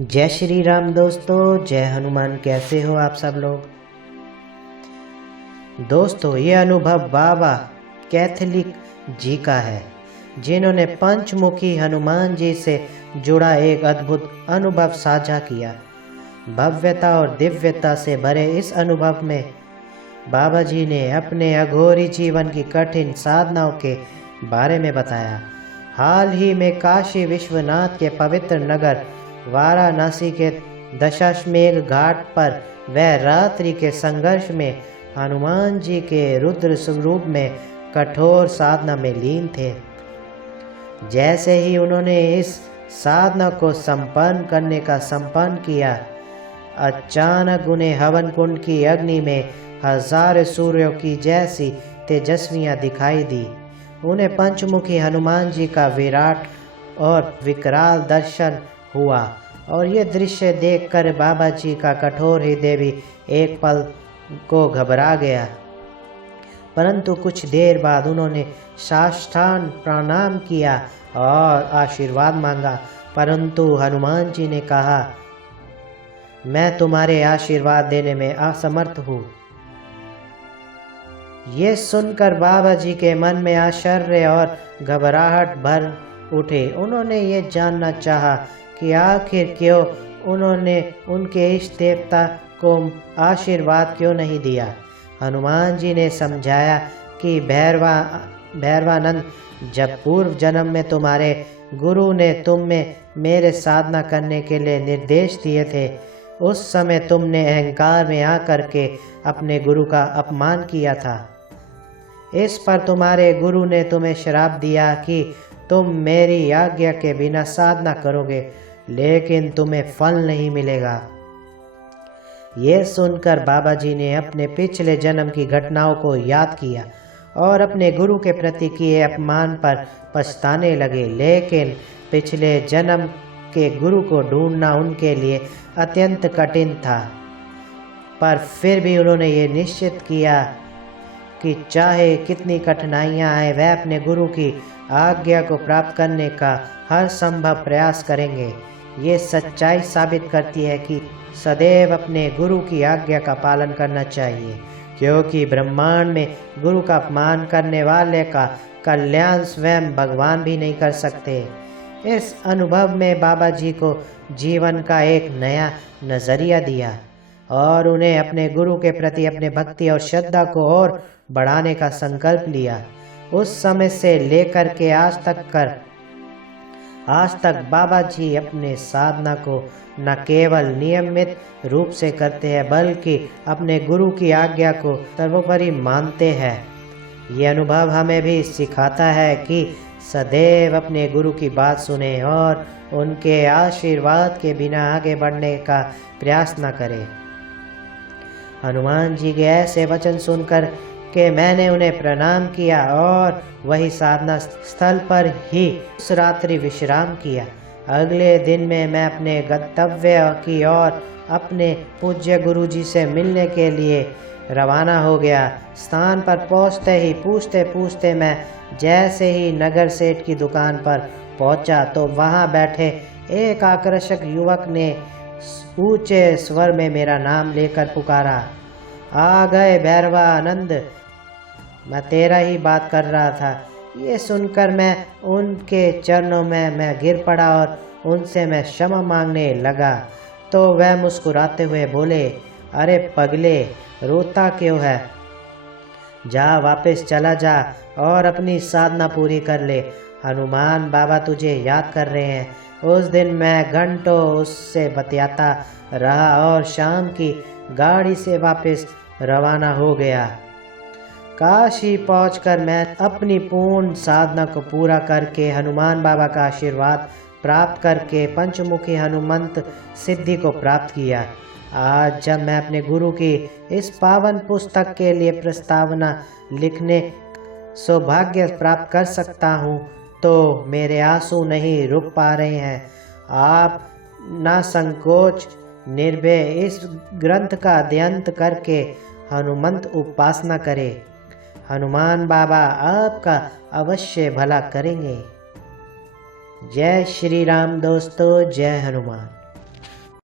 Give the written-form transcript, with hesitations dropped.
जय श्री राम दोस्तों, जय हनुमान। कैसे हो आप सब लोग। दोस्तों, ये अनुभव बाबा कैथोलिक जी का है, जिन्होंने पंचमुखी हनुमान जी से जुड़ा एक अद्भुत अनुभव साझा किया। भव्यता और दिव्यता से भरे इस अनुभव में बाबा जी ने अपने अघोरी जीवन की कठिन साधनाओं के बारे में बताया। हाल ही में काशी विश्वनाथ के पवित्र नगर वाराणसी के दशाश्वमेध घाट पर वह रात्रि के संघर्ष में हनुमान जी के रुद्र स्वरूप में कठोर साधना में लीन थे। जैसे ही उन्होंने इस साधना को संपन्न करने का संपन्न किया, अचानक उन्हें हवन कुंड की अग्नि में हजार सूर्यों की जैसी तेजस्वियां दिखाई दी। उन्हें पंचमुखी हनुमान जी का विराट और विकराल दर्शन हुआ और ये दृश्य देखकर बाबा जी का कठोर हृदय भी एक पल को घबरा गया। परंतु कुछ देर बाद उन्होंने साष्टांग प्रणाम किया और आशीर्वाद मांगा। परंतु हनुमान जी ने कहा, मैं तुम्हारे आशीर्वाद देने में असमर्थ हूँ। ये सुनकर बाबा जी के मन में आश्चर्य और घबराहट भर उठे। उन्होंने ये जानना चाहा कि आखिर क्यों उन्होंने उनके इष्ट देवता को आशीर्वाद क्यों नहीं दिया। हनुमान जी ने समझाया कि भैरवानंद, जब पूर्व जन्म में तुम्हारे गुरु ने तुम में मेरे साधना करने के लिए निर्देश दिए थे, उस समय तुमने अहंकार में आकर के अपने गुरु का अपमान किया था। इस पर तुम्हारे गुरु ने तुम्हें श्राप दिया कि तुम मेरी आज्ञा के बिना साधना करोगे, लेकिन तुम्हें फल नहीं मिलेगा। ये सुनकर बाबा जी ने अपने पिछले जन्म की घटनाओं को याद किया और अपने गुरु के प्रति किए अपमान पर पछताने लगे। लेकिन पिछले जन्म के गुरु को ढूंढना उनके लिए अत्यंत कठिन था, पर फिर भी उन्होंने ये निश्चित किया कि चाहे कितनी कठिनाइयां आए, वह अपने गुरु की आज्ञा को प्राप्त करने का हर संभव प्रयास करेंगे। ये सच्चाई साबित करती है कि सदैव अपने गुरु की आज्ञा का पालन करना चाहिए, क्योंकि ब्रह्मांड में गुरु का अपमान करने वाले का कल्याण स्वयं भगवान भी नहीं कर सकते। इस अनुभव में बाबा जी को जीवन का एक नया नजरिया दिया और उन्हें अपने गुरु के प्रति अपने भक्ति और श्रद्धा को और बढ़ाने का संकल्प लिया। उस समय से लेकर के आज तक बाबा जी अपने साधना को न केवल नियमित रूप से करते हैं, बल्कि अपने गुरु की आज्ञा को सर्वोपरि मानते हैं। ये अनुभव हमें भी सिखाता है कि सदैव अपने गुरु की बात सुने और उनके आशीर्वाद के बिना आगे बढ़ने का प्रयास न करें। हनुमान जी के ऐसे वचन सुनकर के मैंने उन्हें प्रणाम किया और वही साधना स्थल पर ही उस रात्रि विश्राम किया। अगले दिन में मैं अपने गंतव्य की ओर अपने पूज्य गुरु जी से मिलने के लिए रवाना हो गया। स्थान पर पहुंचते ही पूछते पूछते मैं जैसे ही नगर सेठ की दुकान पर पहुंचा, तो वहां बैठे एक आकर्षक युवक ने ऊंचे स्वर में मेरा नाम लेकर पुकारा, आ गए भैरवानंद, मैं तेरा ही बात कर रहा था। ये सुनकर मैं उनके चरणों में मैं गिर पड़ा और उनसे मैं क्षमा मांगने लगा। तो वह मुस्कुराते हुए बोले, अरे पगले, रोता क्यों है, जा वापस चला जा और अपनी साधना पूरी कर ले। हनुमान बाबा तुझे याद कर रहे हैं। उस दिन मैं घंटों उससे बतियाता रहा और शाम की गाड़ी से वापस रवाना हो गया। काशी पहुंचकर मैं अपनी पूर्ण साधना को पूरा करके हनुमान बाबा का आशीर्वाद प्राप्त करके पंचमुखी हनुमंत सिद्धि को प्राप्त किया। आज जब मैं अपने गुरु की इस पावन पुस्तक के लिए प्रस्तावना लिखने सौभाग्य प्राप्त कर सकता हूँ, तो मेरे आंसू नहीं रुक पा रहे हैं। आप ना संकोच निर्भय इस ग्रंथ का अध्ययन करके हनुमंत उपासना करें। हनुमान बाबा आपका अवश्य भला करेंगे। जय श्री राम दोस्तों, जय हनुमान।